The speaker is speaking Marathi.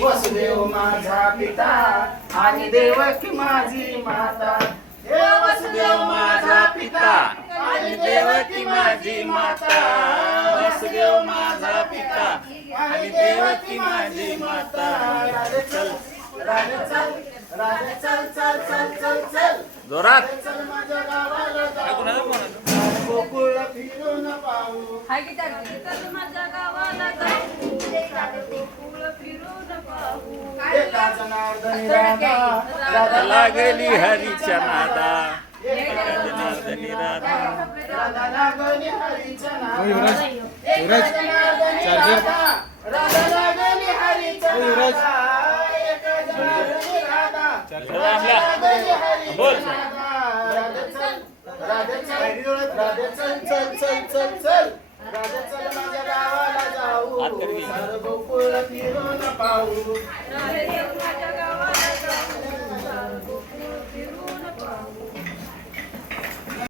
वसुदेव माझा पिता आणि देवकी माझी माता. हे वसुदेव माझा पिता आणि देवकी माझी माता. वसुदेव माझा पिता आणि देवकी माझी माता. राधे चल राधे चल राधे चल चल चल चल चल. जोरात. चल माझ्या गावाला जाऊ. गोकुळ फिरून पाहू. हाय की तर माझ्या गावाला जाऊ. गोकुळ फिरून जनार्दनी राधा राधा लागली हरीच्या नादा. जनार्दनी राधा. राधा लागली हरीच्या नादा. युवराज. एका युवराज. जनार्दनी चार्जर. राधा. राधा लागली हरीच्या हो, युवराज. बोल. चल. राधे चल. राधे चल चल चल चल चल. राधे चल माझ्या गावाला जाऊ. हात कर. की. सारं गोकुळ फिरून पाहू. राधे